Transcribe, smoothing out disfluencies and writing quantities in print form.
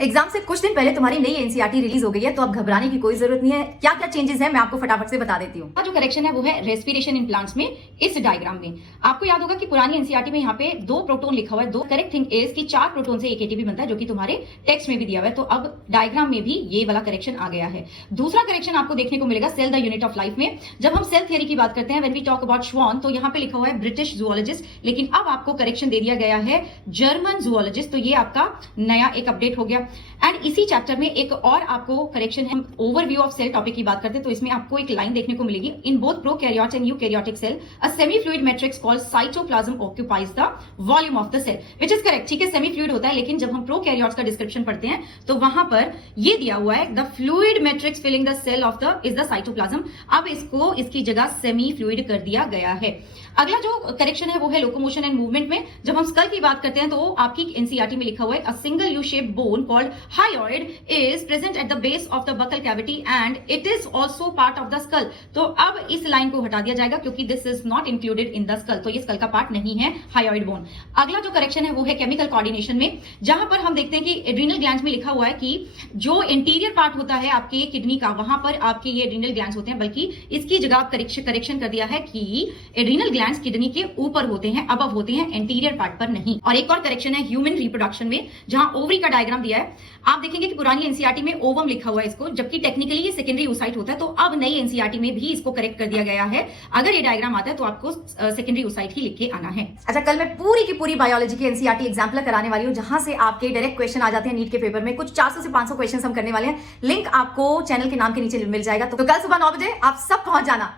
Exam से कुछ दिन पहले तुम्हारी नई एनसीईआरटी रिलीज हो गई है, तो अब घबराने की कोई जरूरत नहीं है। क्या क्या चेंजेस है मैं आपको फटाफट से बता देती हूँ। जो करेक्शन है वो है रेस्पिरेशन इन प्लांट्स में। इस डायग्राम में आपको याद होगा कि पुरानी एनसीईआरटी में यहाँ पे 2 प्रोटोन लिखा हुआ है। दो करेक्ट थिंग इज कि 4 प्रोटोन से एक एटीपी बनता है, जो कि तुम्हारे टेक्स्ट में भी दिया हुआ है। तो अब डायग्राम में भी ये वाला करेक्शन आ गया है। दूसरा करेक्शन आपको देखने को मिलेगा cell the unit of life में। जब हम सेल थियरी की बात करते हैं, व्हेन वी टॉक अबाउट श्वान, तो यहाँ पे लिखा हुआ है ब्रिटिश जूलॉजिस्ट, लेकिन अब आपको करेक्शन दे दिया गया है जर्मन जूलॉजिस्ट। तो ये आपका नया एक अपडेट हो गया। एंड इसी चैप्टर में एक और आपको करेक्शन है। ओवरव्यू ऑफ सेल टॉपिक की बात करते हैं तो इसमें आपको एक लाइन देखने को मिलेगी, in both prokaryotes and eukaryotic cell a semi fluid matrix called cytoplasm occupies the volume of the cell, which is correct. ठीक है, सेमी फ्लूइड होता है, लेकिन जब हम प्रोकैरियोट्स का डिस्क्रिप्शन पढ़ते हैं तो वहां पर ये दिया हुआ है the fluid matrix filling the cell of the is the cytoplasm. अब इसको इसकी जगह सेमी फ्लूइड कर दिया गया है। अगला जो करेक्शन है वो है लोकोमोशन एंड मूवमेंट में। जब हम स्कल की बात करते हैं तो आपकी एनसीईआरटी में लिखा हुआ है a single U shaped bone called hyoid is present at the base of the buccal cavity and it is also part of the skull। तो अब इस लाइन को हटा दिया जाएगा क्योंकि this is not included in the skull, तो ये स्कल का पार्ट नहीं है हायोइड बोन। अगला जो करेक्शन है वो है केमिकल कोऑर्डिनेशन में, जहां पर हम देखते हैं कि एड्रीनल ग्लैंड्स में लिखा हुआ है कि जो इंटीरियर पार्ट होता है आपके किडनी का, वहां पर आपके ये एड्रीनल ग्लैंड्स होते हैं, बल्कि इसकी जगह करेक्शन कर दिया है कि एड्रीनल ग्लैंड्स किडनी के ऊपर होते हैं, अबव होते हैं, इंटीरियर पार्ट पर नहीं। और एक और करेक्शन है ह्यूमन रिप्रोडक्शन में, जहां ओवरी का डायग्राम दिया है। आप देखेंगे कि पुरानी एनसीईआरटी में ओवम लिखा हुआ है इसको, जबकि टेक्निकली ये सेकेंडरी oocyte होता है। तो अब नई एनसीईआरटी में भी इसको करेक्ट कर दिया गया है। अगर ये डायग्राम आता है तो आपको सेकेंडरी oocyte ही लिख के आना है। अच्छा, कल मैं पूरी की पूरी बायोलॉजी की एनसीईआरटी एग्जाम्पल कराने वाली हूँ, जहां से आपके डायरेक्ट क्वेश्चन आ जाते हैं नीट के पेपर में। कुछ 400 से 500 क्वेश्चन हम करने वाले हैं। लिंक आपको चैनल के नाम के नीचे मिल जाएगा। तो कल सुबह 9 बजे आप सब पहुंच जाना।